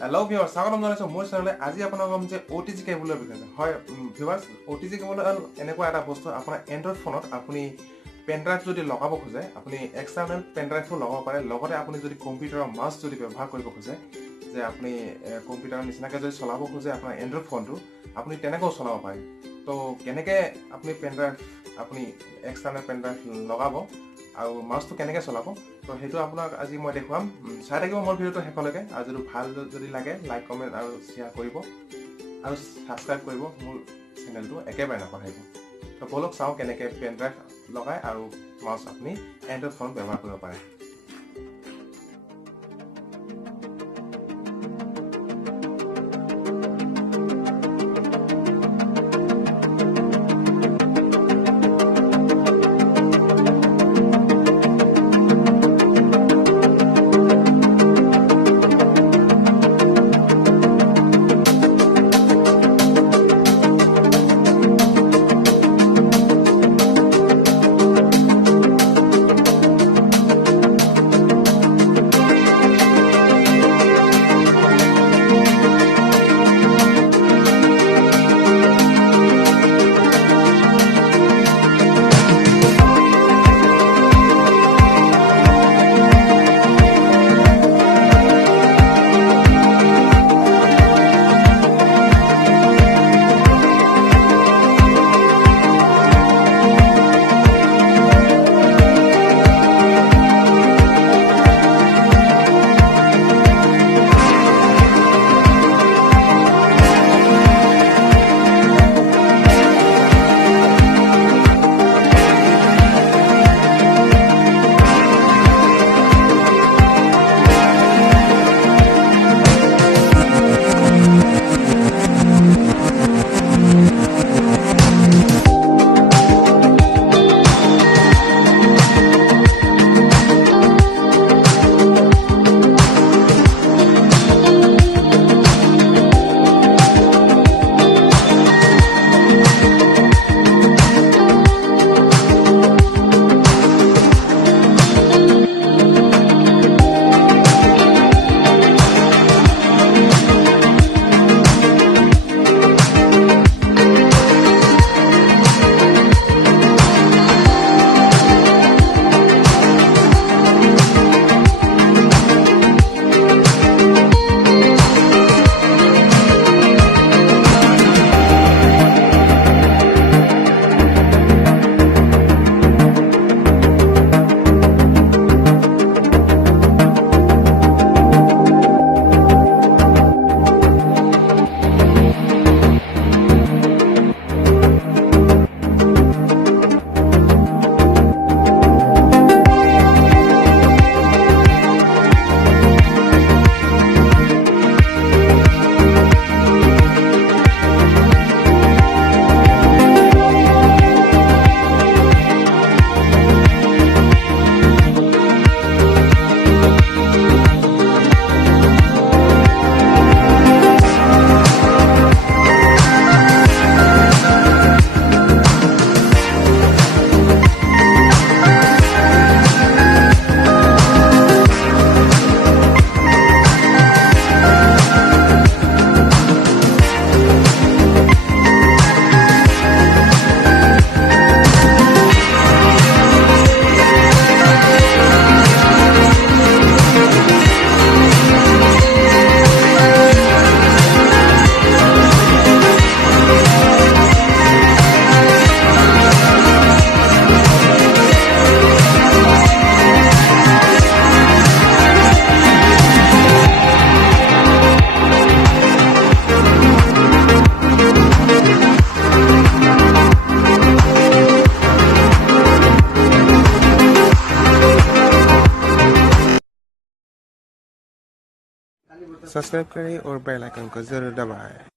Hello viewers, স্বাগতম জনাইছো মোৰ চেনেললৈ। আজি আপোনাক কম যে OTG কেবলৰ বিষয়ে। হয় ভিউৱাৰ্স, OTG কেবল এনেকুৱা এটা বস্তু আপোনাৰ এন্ড্ৰইড ফোনত আপুনি পেনড্ৰাইভ যদি লগাব খোজে, আপুনি এক্সটাৰ্নেল পেনড্ৰাইভো লগাব পাৰে। লগতে আপুনি যদি কম্পিউটাৰৰ মাউছ যদি ব্যৱহাৰ কৰিব খোজে, যে আপুনি কম্পিউটাৰৰ নিচিনাকৈ যদি চলাব খোজে আপোনাৰ এন্ড্ৰইড ফোনটো, আপুনি তেনেকৈও চলাব পাৰে। তো কেনেকৈ আপুনি পেনড্ৰাইভ আপুনি এক্সটাৰ্নেল পেনড্ৰাইভ লগাব আৰু মাউছটো কেনেকৈ চলাব, তো সেইটো আপোনাক আজি মই দেখুৱাম। চাই থাকিব মোৰ ভিডিঅ'টো শেষলৈকে। আৰু যদি ভাল যদি লাগে লাইক কমেণ্ট আৰু শ্বেয়াৰ কৰিব আৰু ছাবস্ক্ৰাইব কৰিব মোৰ চেনেলটো একেবাৰে নাপাহৰিব। তো বলক চাওঁ কেনেকৈ পেনড্ৰাইভ লগাই আৰু মাউছ আপুনি এণ্ড্ৰইড ফোন ব্যৱহাৰ কৰিব পাৰে। सब्सक्राइब करें और बेल आइकन को जरूर दबाएं।